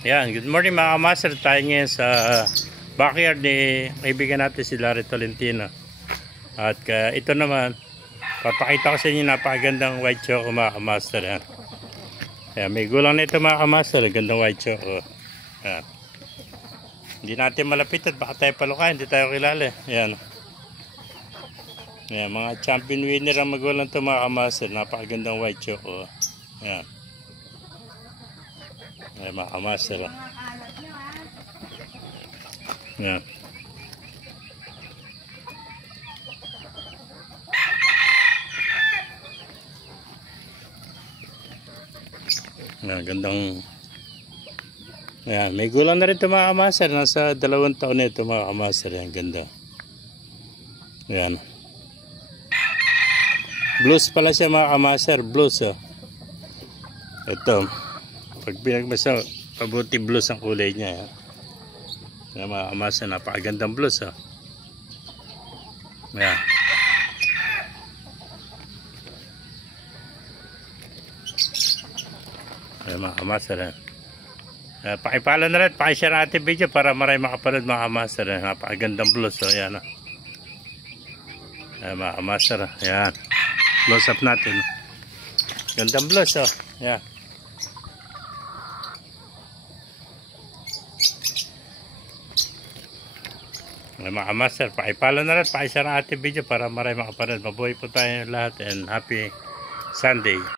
Yan, good morning mga kamaster. Tayo ngayon sa backyard ni kaibigan natin si Larry Tolentino. At ito naman, papakita ko sa inyo napakagandang white choco mga kamaster. Yan. Yan, may gulang na ito mga kamaster, gandang white choco. Yan. Hindi natin malapitan, baka tayo palukayan, hindi tayo kilala. Yan. Yan, mga champion winner ang magulang ito mga kamaster, napakagandang white choco. Yan. Ay, mga kamaster. Yan. Yan, gandang. Yan, may gulang na rin ito mga kamaster. Nasa 2 taon na ito mga kamaster. Yan, ganda. Yan. Blues pala siya mga kamaster. Blues, oh. Ito. Pag pinagmasa, pabuti blues ang kulay niya. Yan mga kamaster, napakagandang blues. Oh. Yan. Yan mga kamaster. Pakipala na rin, pakishare natin video para marami makapanood mga kamaster. Napakagandang blues. Oh. Yan. Oh. Yan mga kamaster. Yan. Close up natin. Gandang blues. Oh. Yan. Mga kamaster, pakipala na rin, pakishare ang ating video para marami makapanood. Mabuhay po tayo lahat and happy Sunday.